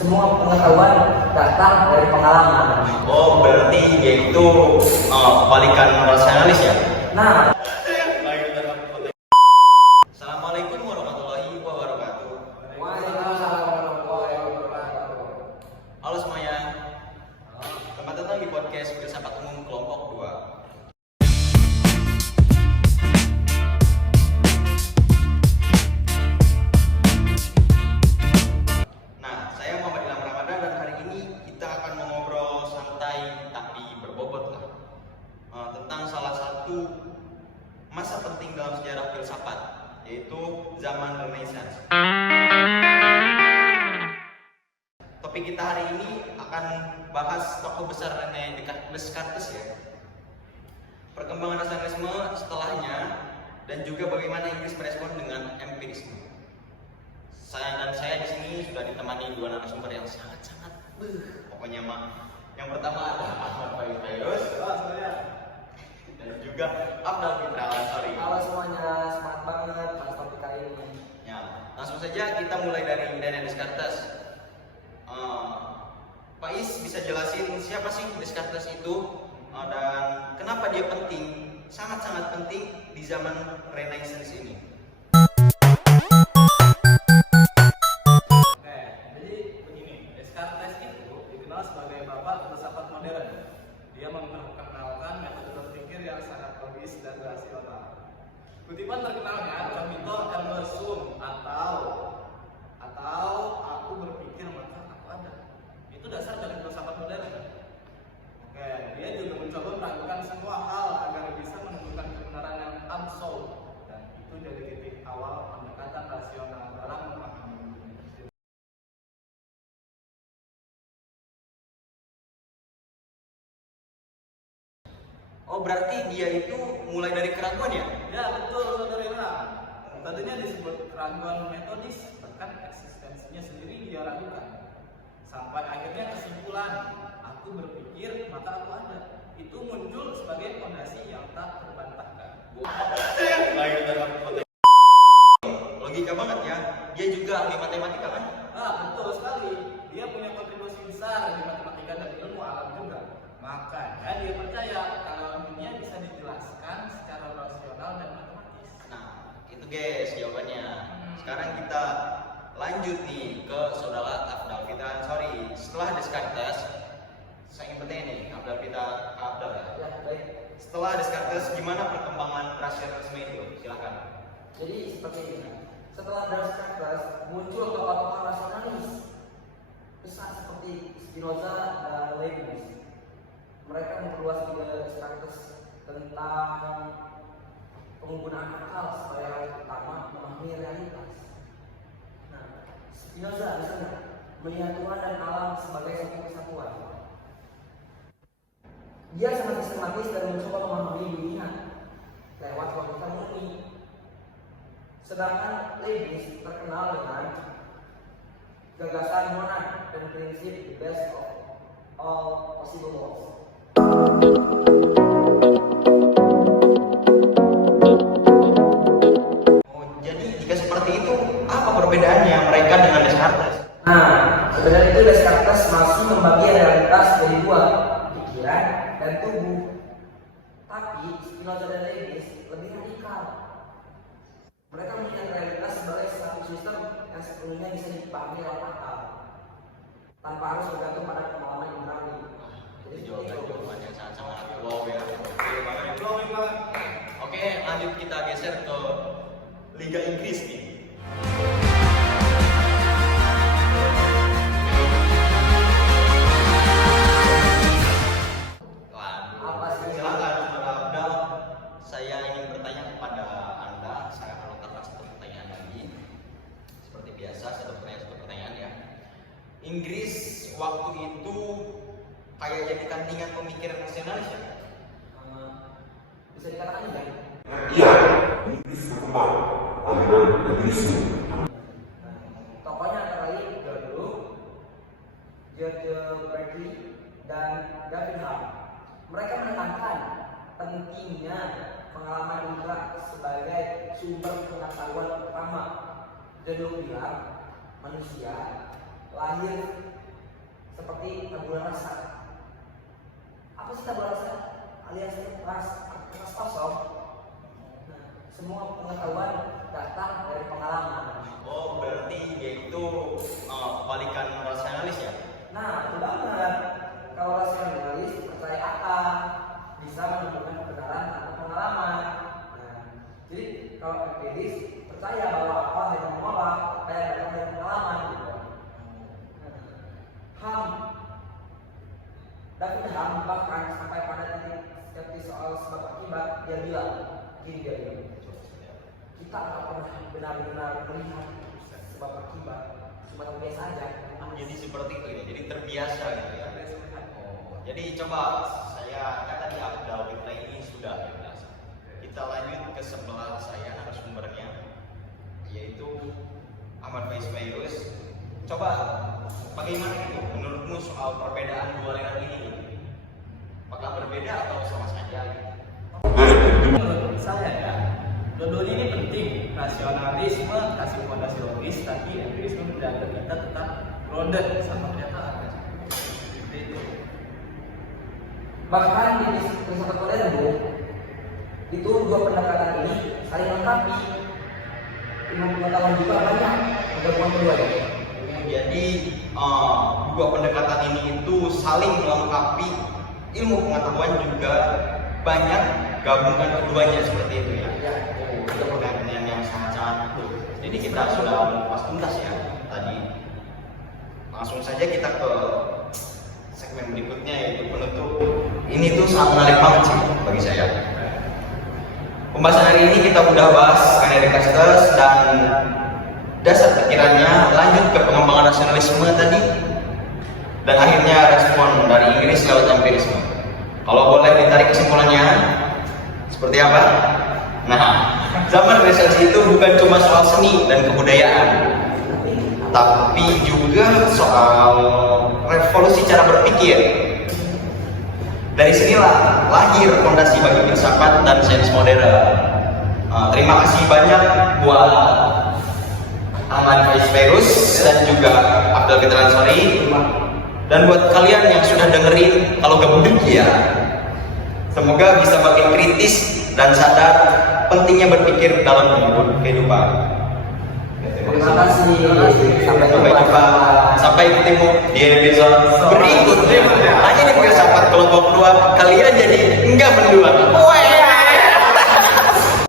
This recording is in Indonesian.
Semua pengetahuan datang dari pengalaman. Oh, berarti dia itu kebalikan rasionalis ya? Nah, Assalamualaikum warahmatullahi wabarakatuh. waalaikumsalam warahmatullahi wabarakatuh. Halo semuanya. Selamat datang di podcast Filsafat Umum Kelompok 2. Nah, saya Muhammad Ilham Ramadan dan hari ini kita akan mengobrol santai tapi berbobot lah tentang salah satu masa penting dalam sejarah filsafat, yaitu zaman Renaissance. Topik kita hari ini akan bahas tokoh besar René Descartes ya. Perkembangan rasionalisme setelahnya dan juga bagaimana Inggris merespon dengan empirisme. Saya di sini sudah ditemani dua narasumber yang sangat pokoknya mah. Yang pertama ada Ahmad Fairuz dan juga Afdal Fitra Al-Ansari. Halo semuanya, semangat banget bahas topik kali ini. Ya, langsung saja kita mulai dari René Descartes. Pak Is bisa jelasin siapa sih Descartes itu dan kenapa dia penting, sangat-sangat penting di zaman Renaissance ini? Oke, jadi begini, Descartes itu dikenal sebagai bapak filsafat modern. Dia memperkenalkan metode berpikir yang sangat logis dan rasional. Kutipan terkenalnya Cogito ergo sum atau aku berpikir maka aku ada. Itu dasar dari filsafat modern. Oke, dia juga mencoba meragukan semua hal agar bisa menemukan kebenaran yang absolut, dan itu jadi titik awal pendekatan rasional dalam memahami dunia. Oh, berarti dia itu mulai dari keraguan ya? Ya betul saudara Ilham. Tadinya disebut keraguan metodis, bahkan eksistensinya sendiri dia ragukan. Sampai akhirnya kesimpulan, aku berpikir maka aku ada. Itu muncul sebagai fondasi yang tak terbantahkan. Logika banget ya. Dia juga ahli matematika kan? Betul sekali. Dia punya kontribusi besar di matematika dan ilmu alam juga. Makanya dia percaya kalau dunia bisa dijelaskan secara rasional dan matematis. Nah, itu guys jawabannya. Sekarang kita lanjut nih ke saudara Afdal Fitra Ansari. Setelah Descartes, saya ingin bertanya nih, Afdal ya. Ya, baik. Setelah Descartes, gimana perkembangan rasionalisme itu? Silahkan. Jadi seperti ini. Setelah Descartes muncul tokoh-tokoh rasionalis besar seperti Spinoza dan Leibniz. Mereka memperluas ide Descartes tentang penggunaan akal sebagai hal utama memahami realitas. Nah, Spinoza misalnya melihat Tuhan dan alam sebagai satu kesatuan. Dia sangat sistematis dan mencoba memahami dunia lewat logika murni. Sedangkan Leibniz terkenal dengan gagasan monad dan prinsip the best of all possible worlds. Oh, jadi jika seperti itu, apa perbedaannya mereka dengan Descartes? Nah, sebenarnya itu Descartes masih membagi realitas jadi dua, pikiran dan tubuh. Tapi Spinoza dan Leibniz lebih radikal. Mereka melihat realitas sebagai satu sistem yang sepenuhnya bisa dipahami oleh akal, tanpa harus bergantung pada pengalaman indrawi. Jadi Jawaban yang sangat-sangat wow ya. Oke banget. Glowing banget. Oke, lanjut kita geser ke Liga Inggris nih. Apa sih? Silakan Saudara Abdal. Saya ingin bertanya kepada Anda. Saya akan lontarkan satu pertanyaan lagi. Seperti biasa, satu pertanyaan ya. Inggris waktu itu kayak jadi tandingan pemikiran nasionalis ya? Bisa dikatakan ya? Iya, Inggris berkembang aliran Inggrisme. Tokohnya antara lain dulu George Berkeley dan Gavin Hall. Mereka menekankan pentingnya pengalaman indera sebagai sumber pengetahuan utama. Jenuh bilang manusia lahir seperti tabula rasa. Apa sih tabula rasa? Alias ras kosong. Nah, semua pengetahuan datang dari pengalaman. Oh, berarti dia itu kebalikan rasionalis ya? Nah, itu banget. Kalau rasionalis percaya akal, bisa menemukan kebenaran tanpa pengalaman. Nah, jadi kalau empiris percaya bahwa akal hanya mengolah kayak datang dari pengalaman. Gitu. Ham, David Ham bahkan sampai pada titik skeptis soal sebab akibat, dia bilang, gini dia bilang, kita akan pernah benar-benar melihat sebab akibat, cuma biasa aja. Jadi seperti itu ya, jadi terbiasa gitu ya. Oh, jadi coba saya kan tadi Abdal kita ini sudah ya. Kita lanjut ke sebelah saya narasumbernya, yaitu Ahmad Faiz Fairuz. Coba bagaimana itu menurutmu soal perbedaan dua aliran ini? Apakah berbeda atau sama saja? Menurut saya ya, dua-duanya ini penting. Rasionalisme kasih fondasi logis, tapi empirisme menjaga kita tetap grounded sama kenyataan. Seperti itu. Bahkan di filsafat modern, Bu, itu dua pendekatan ini saling melengkapi. Ilmu pengetahuan juga banyak menggabungkan keduanya. Jadi dua pendekatan ini itu saling melengkapi, ilmu pengetahuan juga banyak gabungan keduanya seperti itu ya. Itu pertanyaan yang sangat-sangat betul. Jadi kita sudah mengupas tuntas ya tadi. Langsung saja kita ke segmen berikutnya yaitu penutup. Ini tuh sangat menarik banget sih bagi saya. Pembahasan hari ini kita udah bahas mengenai Descartes dan dasar pikirannya, lanjut ke pengembangan rasionalisme tadi, dan akhirnya respon dari Inggris lewat empirisme. Kalau boleh ditarik kesimpulannya, seperti apa? Nah, zaman Renaissance itu bukan cuma soal seni dan kebudayaan, tapi juga soal revolusi cara berpikir. Dari sinilah lahir fondasi bagi filsafat dan sains modern. Terima kasih banyak buat Ahmad Faiz Fairuz dan juga Abdul Fitri Ansori, dan buat kalian yang sudah dengerin, kalau gak budek ya, semoga bisa makin kritis dan sadar pentingnya berpikir dalam kehidupan. Terima kasih. Sampai jumpa. Sampai ketemu di episode berikutnya. Hanya di filsafat kelompok 2, kalian jadi enggak mendua.